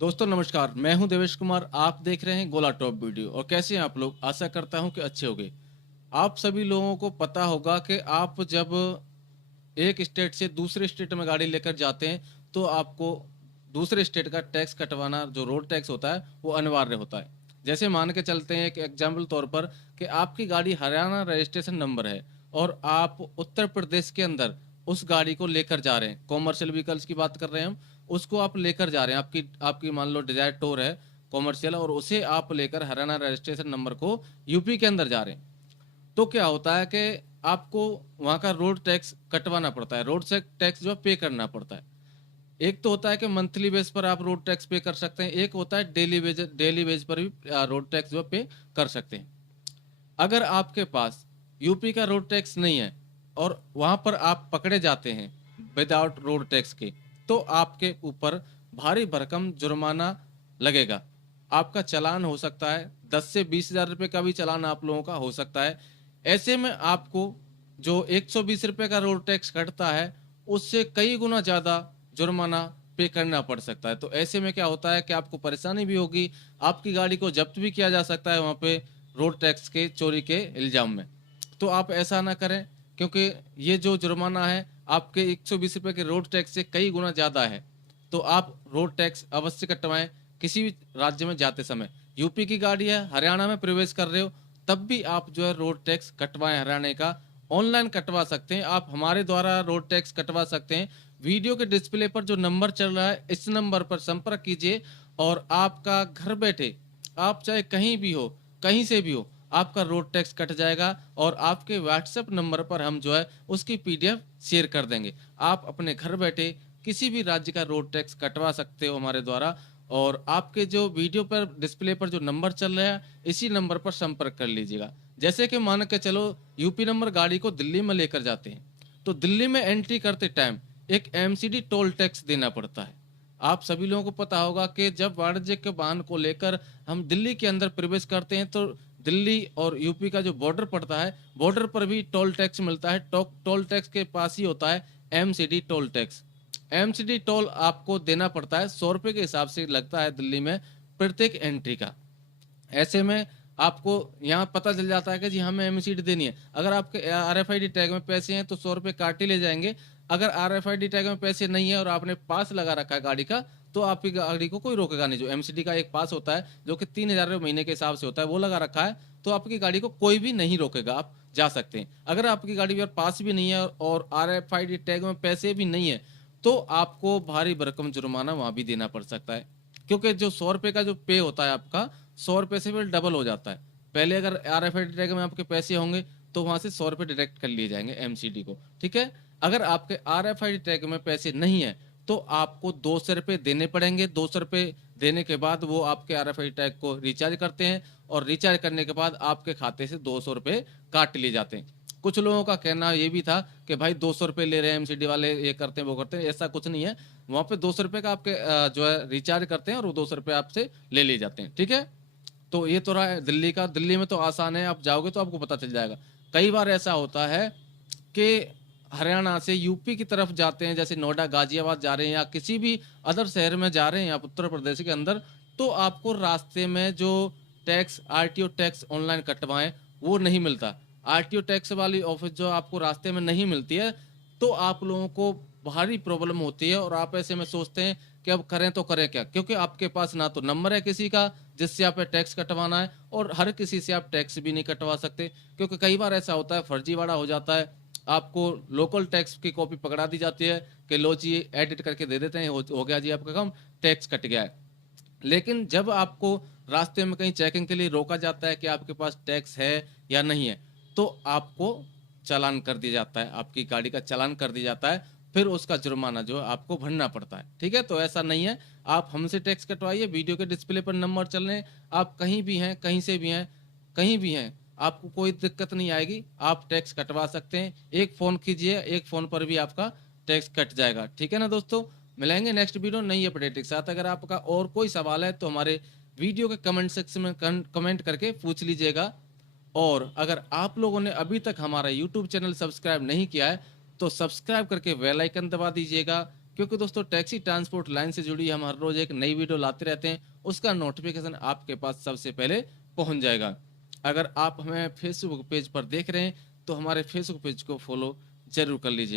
दोस्तों नमस्कार, मैं हूं देवेश कुमार। आप देख रहे हैं गोला टॉप वीडियो। और कैसे हैं आप लोग? आशा करता हूं कि अच्छे होंगे। आप सभी लोगों को पता होगा कि आप जब एक स्टेट से दूसरे स्टेट में गाड़ी लेकर जाते हैं तो आपको दूसरे स्टेट का टैक्स कटवाना, जो रोड टैक्स होता है, वो अनिवार्य होता है। जैसे मान के चलते हैं एक एग्जाम्पल तौर पर कि आपकी गाड़ी हरियाणा रजिस्ट्रेशन नंबर है और आप उत्तर प्रदेश के अंदर उस गाड़ी को लेकर जा रहे हैं। कॉमर्शियल व्हीकल्स की बात कर रहे हैं हम। उसको आप लेकर जा रहे हैं, आपकी आपकी मान लो डिजायर टूर है कॉमर्शियल, और उसे आप लेकर हरियाणा रजिस्ट्रेशन नंबर को यूपी के अंदर जा रहे हैं। तो क्या होता है कि आपको वहाँ का रोड टैक्स कटवाना पड़ता है, रोड से टैक्स जो पे करना पड़ता है। एक तो होता है कि मंथली बेस पर आप रोड टैक्स पे कर सकते हैं, एक होता है डेली बेस पर भी रोड टैक्स जो पे कर सकते हैं। अगर आपके पास यूपी का रोड टैक्स नहीं है और वहां पर आप पकड़े जाते हैं विदाउट रोड टैक्स के, तो आपके ऊपर भारी भरकम जुर्माना लगेगा। आपका चालान हो सकता है 10 से 20 हज़ार रुपये का भी चालान आप लोगों का हो सकता है। ऐसे में आपको जो 120 रुपये का रोड टैक्स कटता है उससे कई गुना ज़्यादा जुर्माना पे करना पड़ सकता है। तो ऐसे में क्या होता है कि आपको परेशानी भी होगी, आपकी गाड़ी को जब्त भी किया जा सकता है वहाँ पे रोड टैक्स के चोरी के इल्जाम में। तो आप ऐसा ना करें, क्योंकि ये जो जुर्माना है आपके 120 रुपये के रोड टैक्स से कई गुना ज़्यादा है। तो आप रोड टैक्स अवश्य कटवाएं किसी भी राज्य में जाते समय। यूपी की गाड़ी है, हरियाणा में प्रवेश कर रहे हो, तब भी आप जो है रोड टैक्स कटवाएं हरियाणा का। ऑनलाइन कटवा सकते हैं, आप हमारे द्वारा रोड टैक्स कटवा सकते हैं। वीडियो के डिस्प्ले पर जो नंबर चल रहा है इस नंबर पर संपर्क कीजिए और आपका घर बैठे, आप चाहे कहीं भी हो, कहीं से भी हो, आपका रोड टैक्स कट जाएगा और आपके व्हाट्सएप नंबर पर हम जो है उसकी पीडीएफ शेयर कर देंगे। आप अपने घर बैठे किसी भी राज्य का रोड टैक्स कटवा सकते हो हमारे द्वारा। और आपके जो वीडियो पर डिस्प्ले पर जो नंबर चल रहा है इसी नंबर पर संपर्क कर लीजिएगा। जैसे कि मान के चलो यूपी नंबर गाड़ी को दिल्ली में लेकर जाते हैं, तो दिल्ली में एंट्री करते टाइम एक एमसीडी टोल टैक्स देना पड़ता है। आप सभी लोगों को पता होगा कि जब वाणिज्यिक वाहन को लेकर हम दिल्ली के अंदर प्रवेश करते हैं तो दिल्ली और यूपी का जो बॉर्डर पड़ता है, बॉर्डर पर भी टोल टैक्स मिलता है। टोल टैक्स के पास ही होता है MCD toll tax. MCD toll आपको देना पड़ता है, 100 रुपये के हिसाब से लगता है दिल्ली में प्रत्येक एंट्री का। ऐसे में आपको यहाँ पता चल जाता है कि जी हमें एमसीडी देनी है। अगर आपके आरएफआईडी टैग में पैसे हैं तो 100 रुपये काट ही ले जाएंगे। अगर आरएफआईडी टैग में पैसे नहीं है और आपने पास लगा रखा है गाड़ी का, तो आपकी गाड़ी को कोई रोकेगा नहीं। जो एमसीडी का एक पास होता है जो कि 3,000 रुपये महीने के हिसाब से होता है, वो लगा रखा है, तो आपकी गाड़ी को कोई भी नहीं रोकेगा, आप जा सकते हैं। अगर आपकी गाड़ी में पास भी नहीं है और आरएफआईडी टैग में पैसे भी नहीं है, तो आपको भारी भरकम जुर्माना वहां भी देना पड़ सकता है। क्योंकि जो 100 रुपये का जो पे होता है आपका, 100 रुपये से फिर डबल हो जाता है। पहले अगर आरएफआईडी टैग में आपके पैसे होंगे तो वहां से 100 रुपये डिडक्ट कर लिए जाएंगे एमसीडी को, ठीक है। अगर आपके आरएफआईडी टैग में पैसे नहीं है तो आपको 200 रुपये देने पड़ेंगे। 200 रुपये देने के बाद वो आपके आरएफआईडी टैग को रिचार्ज करते हैं और रिचार्ज करने के बाद आपके खाते से 200 रुपये काट लिए जाते हैं। कुछ लोगों का कहना ये भी था कि भाई 200 रुपये ले रहे हैं एमसीडी वाले, ये करते हैं वो करते हैं। ऐसा कुछ नहीं है, वहां पे 200 रुपये का आपके जो है रिचार्ज करते हैं और वो 200 रुपये आपसे ले लिए जाते हैं, ठीक है। तो ये तो रहा है दिल्ली का। दिल्ली में तो आसान है, आप जाओगे तो आपको पता चल जाएगा। कई बार ऐसा होता है कि हरियाणा से यूपी की तरफ जाते हैं, जैसे नोएडा गाजियाबाद जा रहे हैं या किसी भी अदर शहर में जा रहे हैं आप उत्तर प्रदेश के अंदर, तो आपको रास्ते में जो टैक्स आरटीओ टैक्स ऑनलाइन कटवाएं वो नहीं मिलता। आरटीओ टैक्स वाली ऑफिस जो आपको रास्ते में नहीं मिलती है, तो आप लोगों को भारी प्रॉब्लम होती है और आप ऐसे में सोचते हैं कि अब करें तो करें क्या, क्योंकि आपके पास ना तो नंबर है किसी का जिससे आप टैक्स कटवाना है, और हर किसी से आप टैक्स भी नहीं कटवा सकते। क्योंकि कई बार ऐसा होता है फर्जीवाड़ा हो जाता है, आपको लोकल टैक्स की कॉपी पकड़ा दी जाती है कि लो जी एडिट करके दे देते हैं, हो गया जी आपका काम, टैक्स कट गया है। लेकिन जब आपको रास्ते में कहीं चेकिंग के लिए रोका जाता है कि आपके पास टैक्स है या नहीं है, तो आपको चालान कर दिया जाता है, आपकी गाड़ी का चालान कर दिया जाता है। फिर उसका जुर्माना जो है आपको भरना पड़ता है, ठीक है। तो ऐसा नहीं है, आप हमसे टैक्स कटवाइए। वीडियो के डिस्प्ले पर नंबर चल रहे हैं, आप कहीं भी हैं, कहीं से भी हैं, कहीं भी हैं, आपको कोई दिक्कत नहीं आएगी, आप टैक्स कटवा सकते हैं। एक फ़ोन कीजिए, एक फ़ोन पर भी आपका टैक्स कट जाएगा, ठीक है ना दोस्तों। मिलेंगे नेक्स्ट वीडियो नई अपडेट के साथ। अगर आपका और कोई सवाल है तो हमारे वीडियो के कमेंट सेक्शन में कमेंट करके पूछ लीजिएगा। और अगर आप लोगों ने अभी तक हमारा यूट्यूब चैनल सब्सक्राइब नहीं किया है तो सब्सक्राइब करके बेल आइकन दबा दीजिएगा, क्योंकि दोस्तों टैक्सी ट्रांसपोर्ट लाइन से जुड़ी हम हर रोज एक नई वीडियो लाते रहते हैं, उसका नोटिफिकेशन आपके पास सबसे पहले पहुंच जाएगा। अगर आप हमें फेसबुक पेज पर देख रहे हैं तो हमारे फेसबुक पेज को फॉलो जरूर कर लीजिए।